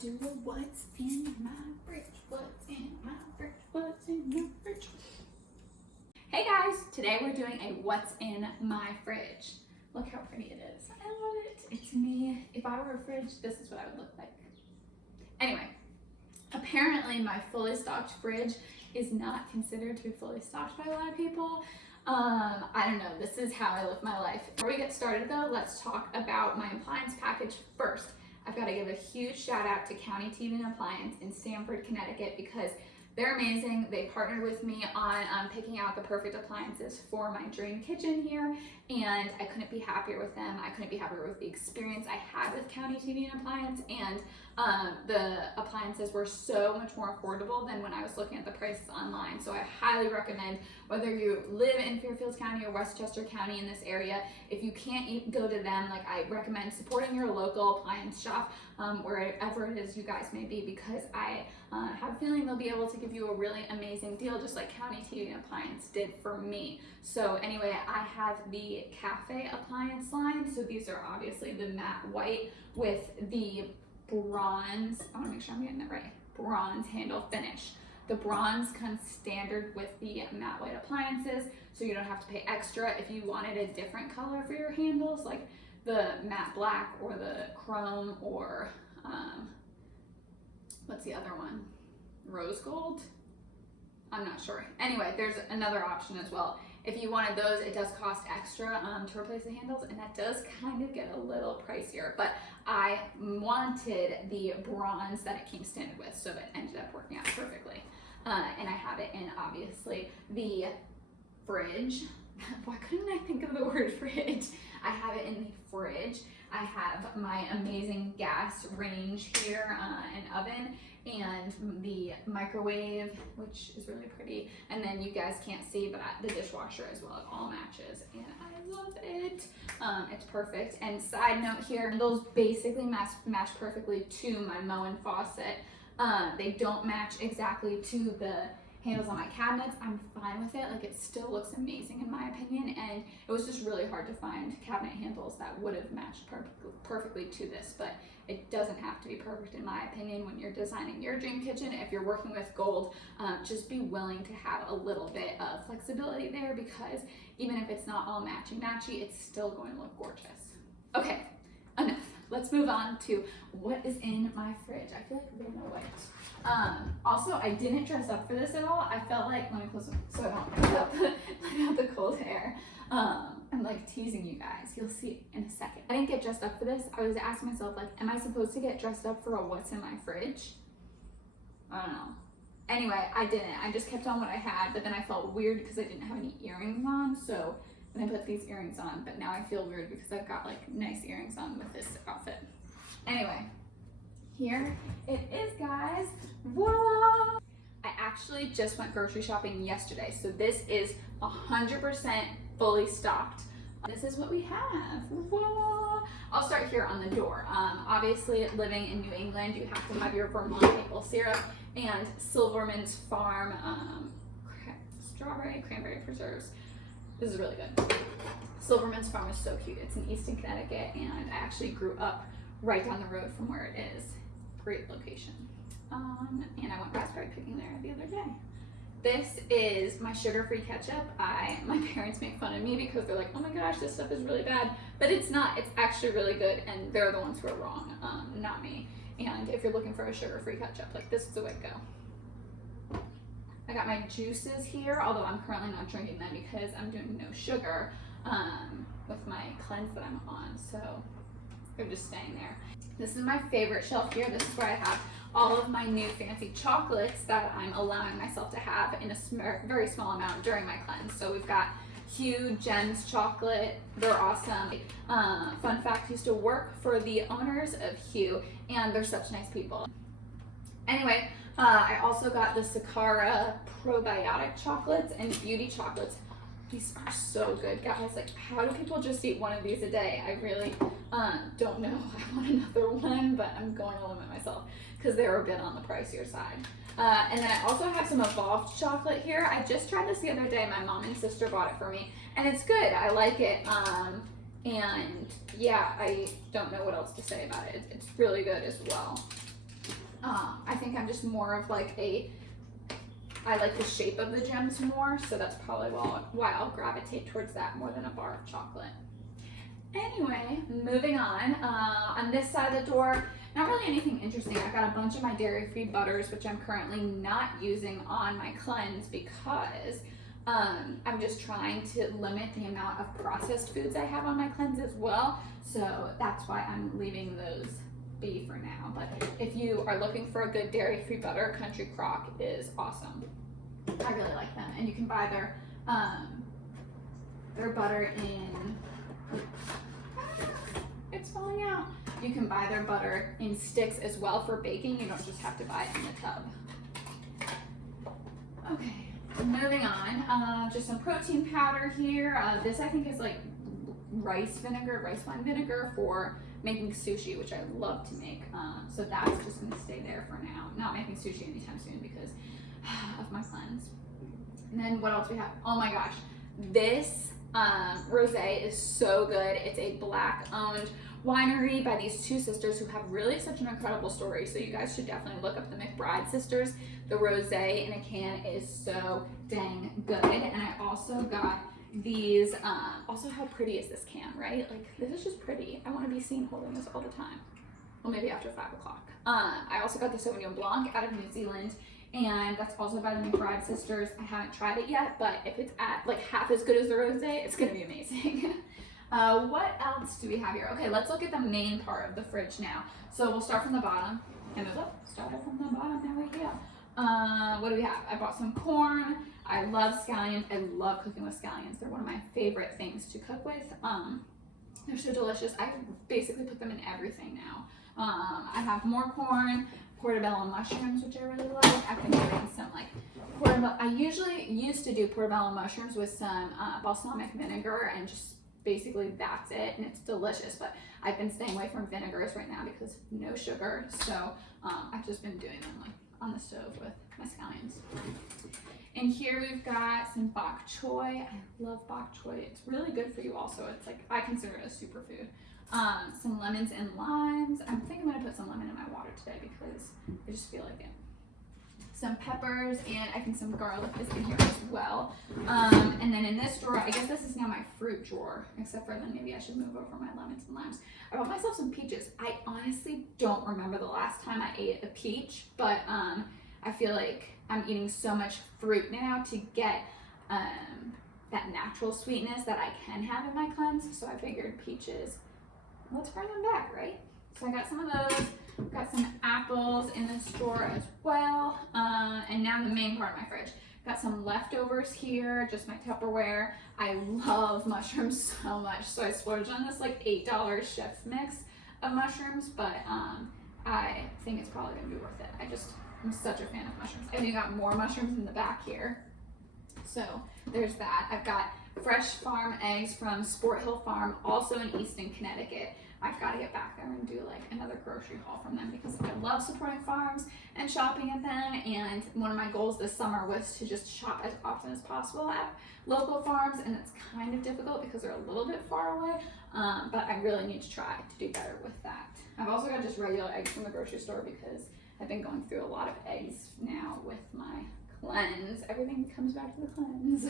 do a what's in my fridge, what's in my fridge, what's in my fridge. Hey guys, today we're doing a what's in my fridge. Look how pretty it is. I love it. It's me. If I were a fridge, this is what I would look like. Anyway, apparently my fully stocked fridge is not considered to be fully stocked by a lot of people. I don't know, this is how I live my life. Before we get started though, let's talk about my appliance package first. I've got to give a huge shout out to County TV Appliance in Stamford, Connecticut, because they're amazing. They partnered with me on picking out the perfect appliances for my dream kitchen here, and I couldn't be happier with them. I couldn't be happier with the experience I had with County TV Appliance, and the appliances were so much more affordable than when I was looking at the prices online. So I highly recommend, whether you live in Fairfield County or Westchester County in this area, if you can't go to them, like, I recommend supporting your local appliance shop wherever it is you guys may be, because I have a feeling they'll be able to give you a really amazing deal, just like County TV Appliance did for me. So anyway, I have the Café Appliance line. So these are obviously the matte white with the bronze, I want to make sure I'm getting it right, bronze handle finish. The bronze comes standard with the matte white appliances, so you don't have to pay extra if you wanted a different color for your handles, like the matte black or the chrome or what's the other one? Rose gold? I'm not sure. Anyway, there's another option as well. If you wanted those, it does cost extra to replace the handles, and that does kind of get a little pricier, but I wanted the bronze that it came standard with, so it ended up working out perfectly. And I have it in, obviously, the fridge. Why couldn't I think of the word fridge? I have it in the fridge. I have my amazing gas range here, and oven, and the microwave, which is really pretty. And then you guys can't see, but the dishwasher as well. It all matches, and I love it. It's perfect. And side note here, those basically match perfectly to my Moen faucet. They don't match exactly to the handles on my cabinets. I'm fine with it. Like, it still looks amazing in my opinion, and it was just really hard to find cabinet handles that would have matched perfectly to this, but it doesn't have to be perfect in my opinion when you're designing your dream kitchen. If you're working with gold, just be willing to have a little bit of flexibility there, because even if it's not all matchy, it's still going to look gorgeous. Okay, enough. Let's move on to what is in my fridge. I feel like Vanna White. Also, I didn't dress up for this at all. I felt like, let me close it so I don't let out the cold air. I'm like teasing you guys. You'll see in a second. I didn't get dressed up for this. I was asking myself, like, am I supposed to get dressed up for a what's in my fridge? I don't know. Anyway, I didn't. I just kept on what I had, but then I felt weird because I didn't have any earrings on, so then I put these earrings on, but now I feel weird because I've got like nice earrings on with this outfit. Anyway, here it is, guys. Voila! I actually just went grocery shopping yesterday, so this is 100% fully stocked. This is what we have. Voila! I'll start here on the door. Obviously, living in New England, you have to have your Vermont maple syrup and Silverman's Farm strawberry cranberry preserves. This is really good. Silverman's Farm is so cute. It's in Easton, Connecticut, and I actually grew up right down the road from where it is. Great location. And I went raspberry picking there the other day. This is my sugar-free ketchup. My parents make fun of me because they're like, oh my gosh, this stuff is really bad. But it's not. It's actually really good, and they're the ones who are wrong, not me. And if you're looking for a sugar-free ketchup, like, this is the way to go. I got my juices here, although I'm currently not drinking them because I'm doing no sugar with my cleanse that I'm on, so they're just staying there. This is my favorite shelf here. This is where I have all of my new fancy chocolates that I'm allowing myself to have in a very small amount during my cleanse. So we've got Hue Gems chocolate. They're awesome. Fun fact, used to work for the owners of Hue, and they're such nice people. Anyway, I also got the Sakara probiotic chocolates and beauty chocolates. These are so good, guys. Like, how do people just eat one of these a day? I really don't know. I want another one, but I'm going to limit myself because they're a bit on the pricier side. And then I also have some Evolved chocolate here. I just tried this the other day. My mom and sister bought it for me, and it's good. I like it. And yeah, I don't know what else to say about it. It's really good as well. I think I'm just more of like I like the shape of the gems more, so that's probably why I'll gravitate towards that more than a bar of chocolate. Anyway, moving on this side of the door, not really anything interesting. I've got a bunch of my dairy-free butters, which I'm currently not using on my cleanse because I'm just trying to limit the amount of processed foods I have on my cleanse as well. So that's why I'm leaving those be for now. But if you are looking for a good dairy-free butter, Country Crock is awesome. I really like them, and you can buy their butter in. It's falling out. You can buy their butter in sticks as well for baking. You don't just have to buy it in the tub. Okay, moving on. Just some protein powder here. This I think is like rice wine vinegar for making sushi, which I love to make. So that's just gonna stay there for now. Not making sushi anytime soon because of my cleanse. And then what else we have? Oh my gosh, this rosé is so good. It's a Black-owned winery by these two sisters who have really such an incredible story. So you guys should definitely look up the McBride sisters. The rosé in a can is so dang good. And I also got these. Also, how pretty is this can, right? Like, this is just pretty. I want to be seen holding this all the time. Well, maybe after 5 o'clock. I also got the Sauvignon Blanc out of New Zealand, and that's also by the McBride sisters. I haven't tried it yet, but if it's at like half as good as the rosé, it's gonna be amazing. What else do we have here? Okay, let's look at the main part of the fridge now. So we'll start from the bottom and move up. Started from the bottom, now we go. What do we have? I bought some corn. I love scallions. I love cooking with scallions. They're one of my favorite things to cook with. They're so delicious. I basically put them in everything now. I have more corn, portobello mushrooms, which I really like. I've been doing some like portobello. I usually used to do portobello mushrooms with some balsamic vinegar, and just basically that's it, and it's delicious. But I've been staying away from vinegars right now because no sugar. So I've just been doing them like on the stove with my scallions. And here we've got some bok choy. I love bok choy. It's really good for you also. It's like, I consider it a superfood. Some lemons and limes. I think I'm gonna put some lemon in my water today because I just feel like it. Some peppers, and I think some garlic is in here as well. And then in this drawer, I guess this is now my fruit drawer, except for then maybe I should move over my lemons and limes. I bought myself some peaches. I honestly don't remember the last time I ate a peach, but I feel like I'm eating so much fruit now to get that natural sweetness that I can have in my cleanse. So I figured peaches, let's bring them back, right? So I got some of those. Got some apples in this drawer as well. And now the main part of my fridge. Got some leftovers here, just my Tupperware. I love mushrooms so much, so I splurged on this like $8 chef's mix of mushrooms, but I think it's probably gonna be worth it. I'm such a fan of mushrooms. And you got more mushrooms in the back here. So there's that. I've got fresh farm eggs from Sport Hill Farm, also in Easton, Connecticut. I've got to get back there and do like another grocery haul from them because I love supporting farms and shopping at them. And one of my goals this summer was to just shop as often as possible at local farms, and it's kind of difficult because they're a little bit far away, but I really need to try to do better with that. I've also got just regular eggs from the grocery store because I've been going through a lot of eggs now with my cleanse. Everything comes back to the cleanse.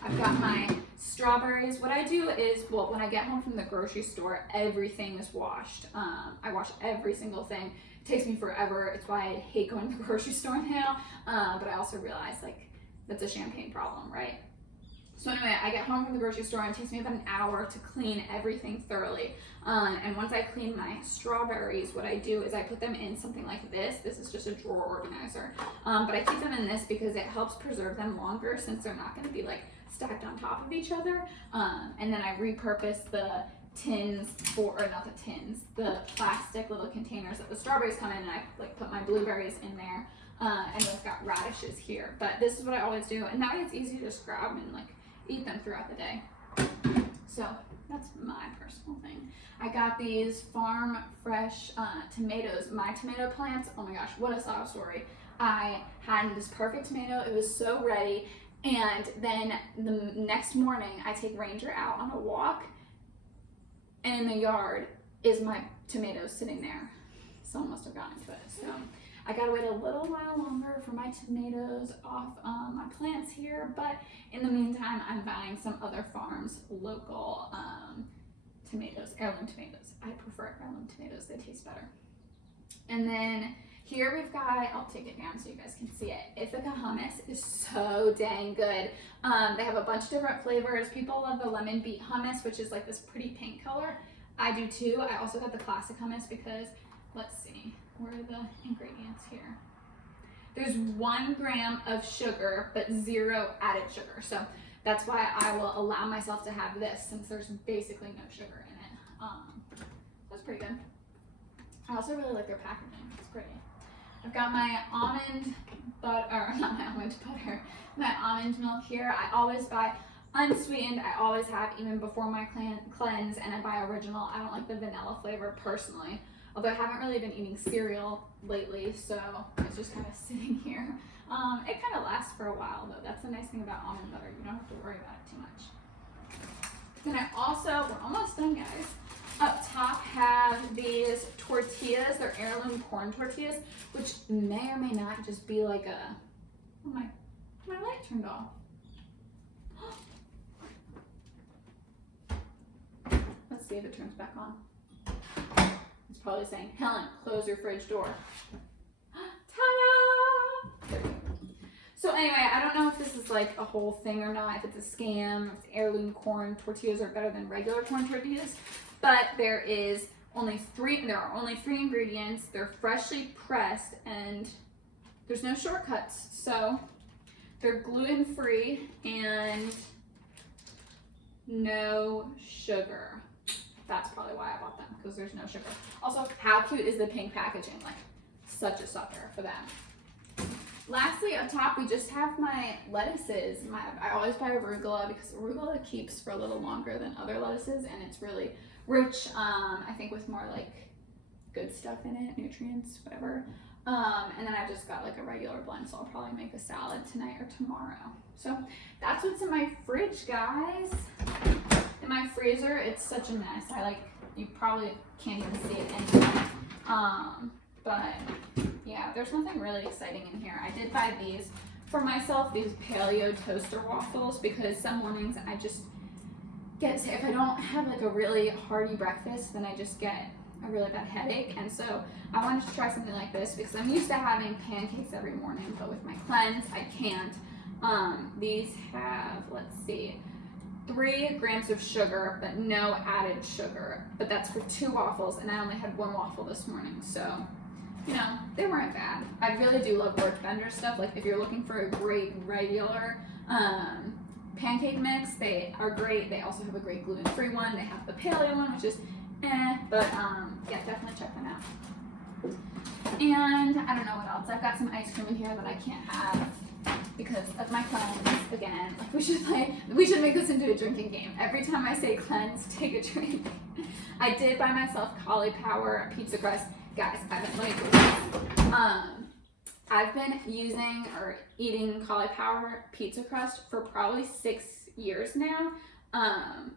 I've got my strawberries. What I do is, well, when I get home from the grocery store, everything is washed. I wash every single thing. It takes me forever. It's why I hate going to the grocery store now. But I also realize like that's a champagne problem, right? So anyway, I get home from the grocery store and it takes me about an hour to clean everything thoroughly. And once I clean my strawberries, what I do is I put them in something like this. This is just a drawer organizer. But I keep them in this because it helps preserve them longer since they're not gonna be like stacked on top of each other. And then I repurpose the tins the plastic little containers that the strawberries come in, and I like put my blueberries in there. And then I've got radishes here. But this is what I always do. And that way it's easy to just grab and like eat them throughout the day. So that's my personal thing. I got these farm fresh tomatoes. My tomato plants, oh my gosh, what a sob story. I had this perfect tomato. It was so ready. And then the next morning I take Ranger out on a walk, and in the yard is my tomatoes sitting there. someone must have gotten to it. So I gotta wait a little while longer for my tomatoes off my plants here, but in the meantime, I'm buying some other farms' local tomatoes, heirloom tomatoes. I prefer heirloom tomatoes, they taste better. And then here we've got, I'll take it down so you guys can see it. Ithaca hummus is so dang good. They have a bunch of different flavors. People love the lemon beet hummus, which is like this pretty pink color. I do too. I also got the classic hummus because, let's see, where are the ingredients here? There's 1 gram of sugar, but 0 added sugar. So that's why I will allow myself to have this since there's basically no sugar in it. That's pretty good. I also really like their packaging. It's pretty. I've got my almond butter, or not my almond butter, my almond milk here. I always buy unsweetened. I always have, even before my cleanse, and I buy original. I don't like the vanilla flavor personally, although I haven't really been eating cereal lately, so it's just kind of sitting here. It kind of lasts for a while though. That's the nice thing about almond butter. You don't have to worry about it too much. Then I also, we're almost done, guys. Up top have these tortillas. They're heirloom corn tortillas, which may or may not just be like a, oh my light turned off. Let's see if it turns back on. It's probably saying, Helen, close your fridge door. Ta-da! There we go. So anyway, I don't know if this is like a whole thing or not, if it's a scam, if heirloom corn tortillas are better than regular corn tortillas. But there are only 3 ingredients. They're freshly pressed and there's no shortcuts. So they're gluten-free and no sugar. That's probably why I bought them, because there's no sugar. Also, how cute is the pink packaging? Like, such a sucker for them. Lastly, up top, we just have my lettuces. I always buy arugula because arugula keeps for a little longer than other lettuces, and it's really rich, I think, with more like good stuff in it, nutrients, whatever. And then I just got like a regular blend, so I'll probably make a salad tonight or tomorrow. So that's what's in my fridge, guys. In my freezer, it's such a mess. You probably can't even see it anymore. But yeah, there's nothing really exciting in here. I did buy these for myself, these paleo toaster waffles, because some mornings I just get, if I don't have like a really hearty breakfast, then I just get a really bad headache. And so I wanted to try something like this because I'm used to having pancakes every morning, but with my cleanse, I can't. These have, let's see, 3 grams of sugar, but no added sugar. But that's for 2 waffles, and I only had 1 waffle this morning, so, you know, they weren't bad. I really do love Birch Bender stuff. Like, if you're looking for a great regular pancake mix, they are great. They also have a great gluten-free one. They have the paleo one, which is but yeah, definitely check them out. And I don't know what else. I've got some ice cream in here that I can't have because of my cleanse. Again, like we should make this into a drinking game. Every time I say cleanse, take a drink. I did buy myself cauliflower pizza crust. Guys, I've been using or eating cauliflower pizza crust for probably 6 years now,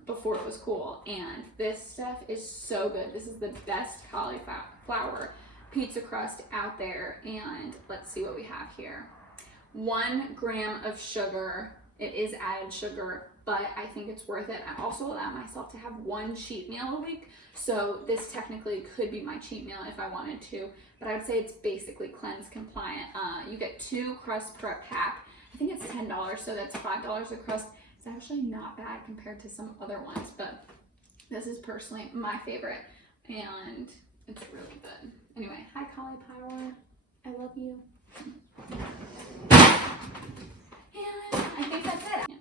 before it was cool, and this stuff is so good. This is the best cauliflower pizza crust out there. And let's see what we have here. 1 gram of sugar. It is added sugar, but I think it's worth it. I also allow myself to have 1 cheat meal a week, so this technically could be my cheat meal if I wanted to, but I would say it's basically cleanse compliant. You get 2 crusts per pack. I think it's $10, so that's $5 a crust. It's actually not bad compared to some other ones, but this is personally my favorite, and it's really good. Anyway, hi cauliflower, I love you. And I think that's it.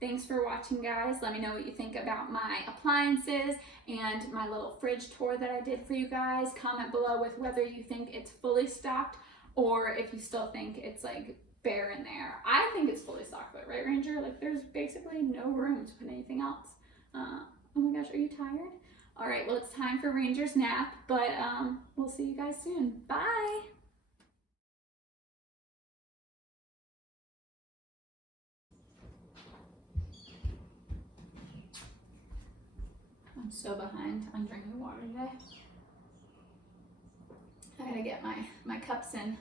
Thanks for watching, guys. Let me know what you think about my appliances and my little fridge tour that I did for you guys. Comment below with whether you think it's fully stocked or if you still think it's like bare in there. I think it's fully stocked, but right, Ranger? Like, there's basically no room to put anything else. Oh my gosh, are you tired? All right, well, it's time for Ranger's nap, but we'll see you guys soon. Bye. I'm so behind on drinking water today. I gotta get my cups in,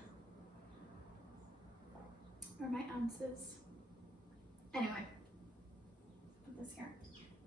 or my ounces. Anyway,